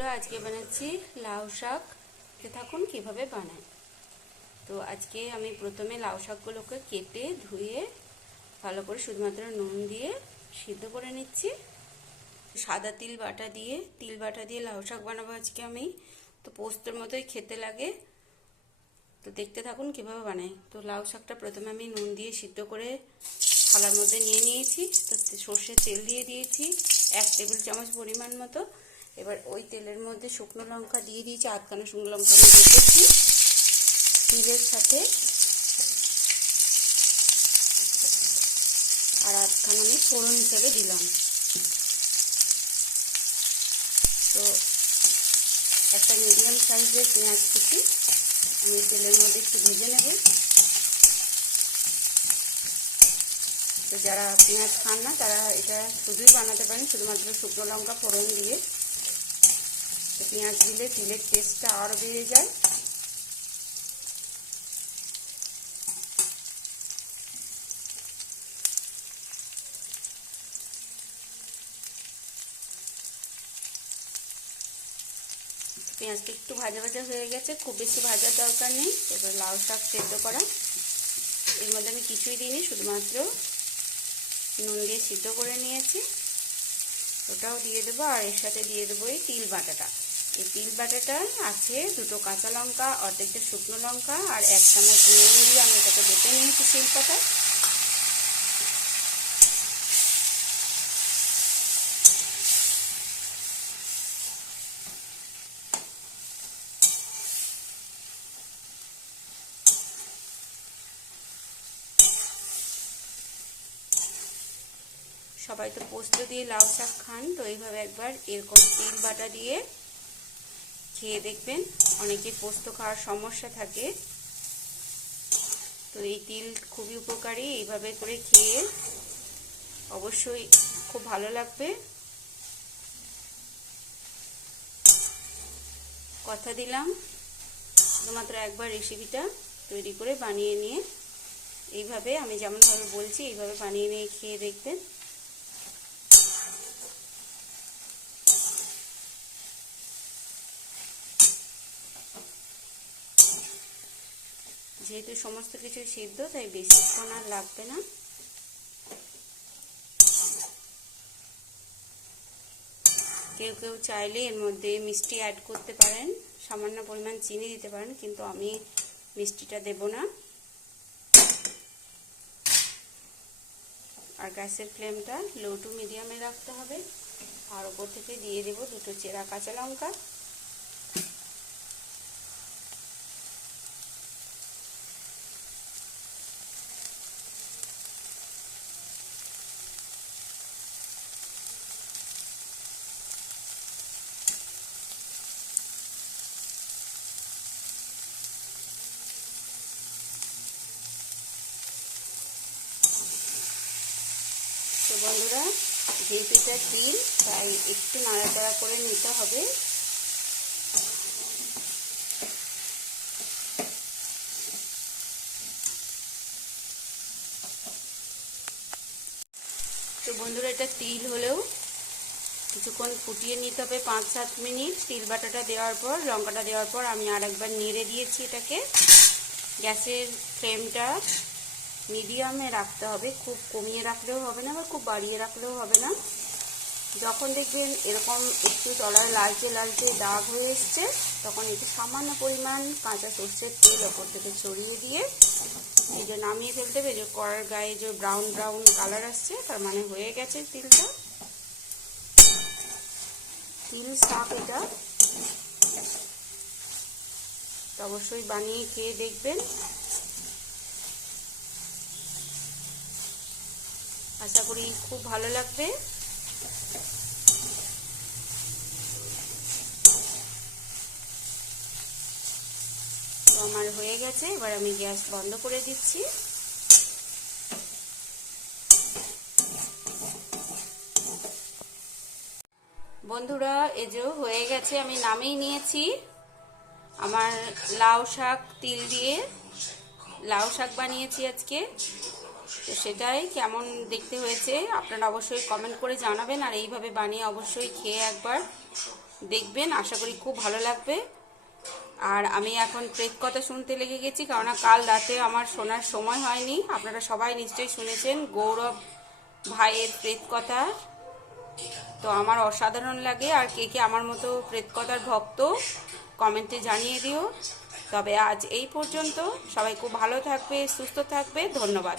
বন্ধুরা আজকে বানাচ্ছি, লাউ শাক। থাকুন কীভাবে বানাই তো আজকে আমি প্রথমে লাউ শাকগুলোকে কেটে, ধুয়ে, ভালো করে শুধুমাত্র নুন দিয়ে সিদ্ধ করে নিচ্ছি। সাদা তিল বাটা দিয়ে, তিল বাটা দিয়ে লাউ শাক বানাবো আজকে আমি। তো পোস্তর মতোই খেতে লাগে। তো দেখতে থাকুন কীভাবে বানাই তো লাউ শাকটা প্রথমে আমি নুন দিয়ে সিদ্ধ করে থালার মধ্যে নিয়ে নিয়েছি। তো সর্ষের তেল দিয়ে দিয়েছি, এক টেবিল চামচ পরিমাণ মতো। এবার ওই তেলের মধ্যে শুকনো লঙ্কা দিয়ে দিয়েছি, আধখানা শুকনো লঙ্কা আমি রেখেছি তিলের সাথে আর আধখানা আমি ফোড়ন হিসেবে দিলাম। তো একটা মিডিয়াম সাইজের পেঁয়াজ কুচি আমি তেলের মধ্যে একটু ভেজে নেব। তো যারা পেঁয়াজ খান না, তারা এটা শুধুই বানাতে পারেন, শুধুমাত্র শুকনো লঙ্কা ফোড়ন দিয়ে। পেঁয়াজ দিলে তিলের টেস্টটা আরও বেড়ে যায়। পেঁয়াজটা একটু ভাজা ভাজা হয়ে গেছে, খুব বেশি ভাজার দরকার নেই। এবার লাউ শাক সেদ্ধ করা। এর মধ্যে আমি কিছুই দিইনি, শুধুমাত্র নুন দিয়ে সিদ্ধ করে নিয়েছি। ওটাও দিয়ে দেবো আর এর সাথে দিয়ে দেবো এই তিল বাটাটা। এই তিল বাটাটা আছে, দুটো কাঁচা লঙ্কা, অর্ধেকটা শুকনো লঙ্কা আর এক চামচ নুন দিয়ে আমি এটাকে বেটে নিয়েছি শিল্পটা। সবাই তো পোস্ত দিয়ে লাউ শাক খান, তো এইভাবে একবার এরকম তিল বাটা দিয়ে খেয়ে দেখবেন অনেকে পোস্ত খাওয়ার সমস্যা থাকে। তো এই তিল খুবই উপকারী, এইভাবে করে খেয়ে অবশ্যই খুব ভালো লাগবে। কথা দিলাম, শুধুমাত্র একবার রেসিপিটা তৈরি করে বানিয়ে নিয়ে। এইভাবে আমি যেমনভাবে বলছি, এইভাবে বানিয়ে নিয়ে খেয়ে দেখবেন। যেহেতু সমস্ত কিছু সিদ্ধ, তাই বেশিক্ষণ আর লাগবে না। কেউ কেউ চাইলে এর মধ্যে মিষ্টি অ্যাড করতে পারেন, সামান্য পরিমাণ চিনি দিতে পারেন, কিন্তু আমি মিষ্টিটা দেব না। আর গ্যাসের ফ্লেমটা লো টু মিডিয়ামে রাখতে হবে। আর ওপর থেকে দিয়ে দেব দুটো চেরা কাঁচা লঙ্কা। তো বন্ধুরা যেহেতু এটা তিল তাই একটু নাড়াচাড়া করে নিতে হবে। তো বন্ধুরা, এটা তিল হলেও কিছুক্ষণ ফুটিয়ে নিতে হবে পাঁচ সাত মিনিট। তিল বাটাটা দেওয়ার পর, লঙ্কাটা দেওয়ার পর আমি আর একবার নেড়ে দিয়েছি এটাকে। গ্যাসের ফ্লেমটা মিডিয়ামে রাখতে হবে, খুব কমিয়ে রাখলেও হবে না বা খুব বাড়িয়ে রাখলেও হবে না। যখন দেখবেন এরকম একটু তলার লালচে লালচে দাগ হয়ে এসছে, তখন একটু সামান্য পরিমাণ কাঁচা সর্ষের তেল ওপর থেকে ছড়িয়ে দিয়ে এই যে নামিয়ে ফেলতে হবে যে কড়ার গায়ে যে ব্রাউন ব্রাউন কালার আসছে, তার মানে হয়ে গেছে তিলটা। তিল শাক এটা। অবশ্যই বানিয়ে খেয়ে দেখবেন। আশা করি খুব ভালো লাগবে। তো আমার হয়ে গেছে, এবার আমি গ্যাস বন্ধ করে দিচ্ছি। বন্ধুরা যে হয়ে গেছে, আমি নামেই নিয়েছি। আমার লাউ শাক, তিল দিয়ে লাউ শাক বানিয়েছি আজকে। তো সেটাই কেমন দেখতে হয়েছে, আপনারা অবশ্যই কমেন্ট করে জানাবেন, আর এইভাবে বানিয়ে অবশ্যই খেয়ে একবার দেখবেন, আশা করি খুব ভালো লাগবে। আর আমি এখন প্রেত কথা শুনতে লেগে গেছি কারণ কাল রাতে আমার শোনার সময় হয়নি, আপনারা সবাই নিশ্চয়ই শুনেছেন গৌরব ভাইয়ের প্রেত কথা। তো আমার অসাধারণ লাগে, আর কে কে আমার মতো প্রেত কথার ভক্ত কমেন্টে জানিয়ে দিও। তবে আজ এই পর্যন্ত, সবাই খুব ভালো থাকবে, সুস্থ থাকবে, ধন্যবাদ।